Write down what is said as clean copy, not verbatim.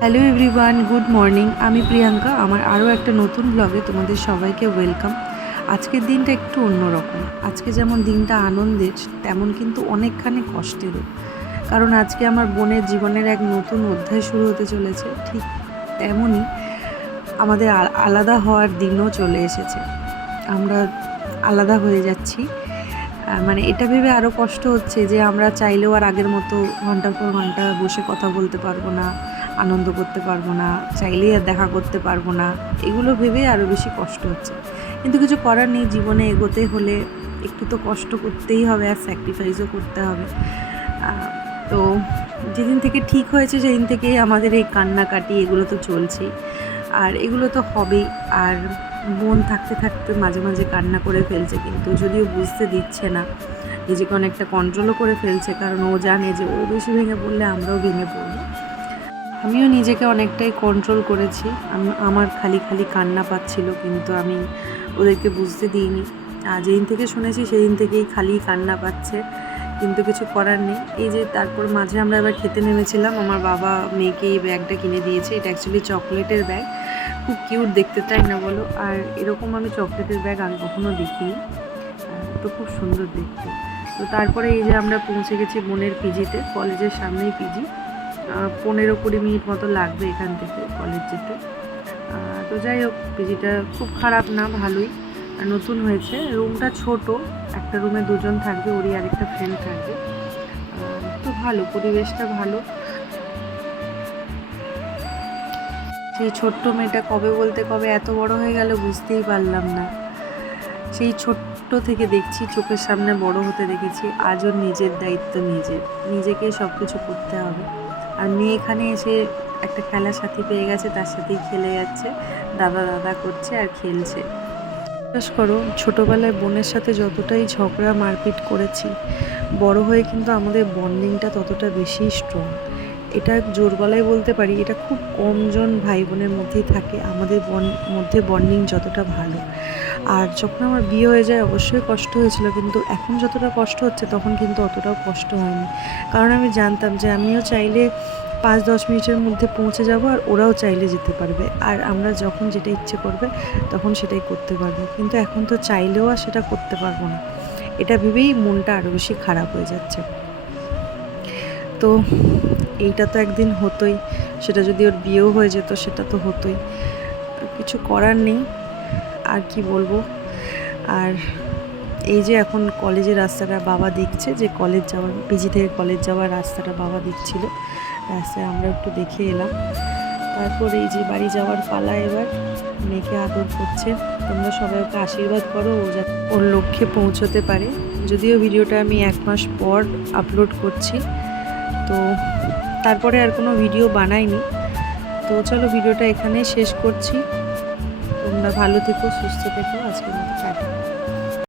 Hello everyone, good morning. আমি প্রিয়াঙ্কা। আমার আরও একটা নতুন ব্লগে তোমাদের সবাইকে ওয়েলকাম। আজকের দিনটা একটু অন্যরকম। আজকে যেমন দিনটা আনন্দের, তেমন কিন্তু অনেকখানি কষ্টেরও। কারণ আজকে আমার বোনের জীবনের এক নতুন অধ্যায় শুরু হতে চলেছে। ঠিক তেমনই আমাদের আলাদা হওয়ার দিনও চলে এসেছে। আমরা আলাদা হয়ে যাচ্ছি। মানে এটা ভেবে আরও কষ্ট হচ্ছে যে আমরা চাইলেও আর আগের মতো ঘন্টার পর ঘন্টা বসে কথা বলতে পারবো না, আনন্দ করতে পারবো না, চাইলেই আর দেখা করতে পারবো না। এগুলো ভেবে আরও বেশি কষ্ট হচ্ছে। কিন্তু কিছু করার নেই, জীবনে এগোতে হলে একটু তো কষ্ট করতেই হবে, আর স্যাক্রিফাইসও করতে হবে। তো যেদিন থেকে ঠিক হয়েছে সেদিন থেকেই আমাদের এই কান্নাকাটি এগুলো তো চলছেই, আর এগুলো তো হবেই। আর বোন থাকতে থাকতে মাঝে মাঝে কান্না করে ফেলছে, কিন্তু যদিও বুঝতে দিচ্ছে না, নিজেকে অনেকটা কন্ট্রোলও করে ফেলছে, কারণ ও জানে যে ও বেশি ভেঙে পড়লে আমরাও ভেঙে পড়ব। আমিও নিজেকে অনেকটাই কন্ট্রোল করেছি। আমার খালি খালি কান্না পাচ্ছিল, কিন্তু আমি ওদেরকে বুঝতে দিইনি। যেদিন থেকে শুনেছি সেদিন থেকেই খালি কান্না পাচ্ছে, কিন্তু কিছু করার নেই। এই যে তারপর মাঝে আমরা এবার খেতে নেমেছিলাম, আমার বাবা মেয়েকে এই ব্যাগটা কিনে দিয়েছে। এটা অ্যাকচুয়ালি চকলেটের ব্যাগ, খুব কিউট দেখতে, তাই না বলো? আর এরকম আমি চকলেটের ব্যাগ আগে কখনো দেখিনি, তো খুব সুন্দর দেখতে। তো তারপরে এই যে আমরা পৌঁছে গেছি বোনের পিজিতে, কলেজের সামনেই পিজি। 15-20 মিনিট মতো লাগবে এখান থেকে কলেজ যেতে। তো যাই হোক, পিজিটা খুব খারাপ না, ভালোই। নতুন হয়েছে, রুমটা ছোট, একটা রুমে দুজন থাকবে, ওরই আরেকটা ফ্রেন্ড থাকবে। তো ভালো, পরিবেশটা ভালো। সেই ছোট্ট মেয়েটা কবে বলতে কবে এত বড় হয়ে গেল বুঝতেই পারলাম না। সেই ছোট্ট থেকে দেখছি, চোখের সামনে বড় হতে দেখেছি। আজও নিজের দায়িত্ব নিজেকেই সব কিছু করতে হবে। আর মেয়ে এখানে এসে একটা খেলার সাথী পেয়ে গেছে, তার সাথেই খেলে যাচ্ছে, দাদা দাদা করছে আর খেলছে। বিশ্বাস করো, ছোটোবেলায় বোনের সাথে যতটাই ঝগড়া মারপিট করেছি, বড় হয়ে কিন্তু আমাদের বন্ডিংটা ততটা বেশি স্ট্রং। এটা জোর গলায় বলতে পারি, এটা খুব কমজন ভাই বোনের মধ্যেই থাকে আমাদের মধ্যে বন্ডিং যতটা ভালো। আর যখন আমার বিয়ে হয়ে যায় অবশ্যই কষ্ট হয়েছিল, কিন্তু এখন যতটা কষ্ট হচ্ছে তখন কিন্তু অতটাও কষ্ট হয়নি। কারণ আমি জানতাম যে আমিও চাইলে 5-10 মিনিটের মধ্যে পৌঁছে যাব, আর ওরাও চাইলে যেতে পারবে, আর আমরা যখন যেটা ইচ্ছে করবে তখন সেটাই করতে পারবো। কিন্তু এখন তো চাইলেও আর সেটা করতে পারবো না, এটা ভেবেই মনটা আরও বেশি খারাপ হয়ে যাচ্ছে। তো এইটা তো একদিন হতোই, সেটা যদি ওর বিয়েও হয়ে যেত সেটা তো হতোই, কিছু করার নেই। আর কি বলবো। আর এই যে এখন কলেজের রাস্তাটা বাবা দেখছে, যে কলেজ যাওয়ার, পিজি থেকে কলেজ যাওয়ার রাস্তাটা বাবা দেখছিল, রাস্তায় আমরা একটু দেখে এলাম। তারপর এই যে বাড়ি যাওয়ার পালা, এবার মেয়েকে আদর করছে। তোমরা সবাই ওকে আশীর্বাদ করো, ও যাতে ওর লক্ষ্যে পৌঁছতে পারে। যদিও ভিডিওটা আমি 1 মাস পর আপলোড করছি, তো তারপরে আর কোনো ভিডিও বানাইনি। তো চলো, ভিডিওটা এখানে শেষ করছি। তোমরা ভালো থেকো, সুস্থ থেকো। আজকের মতো টাটা।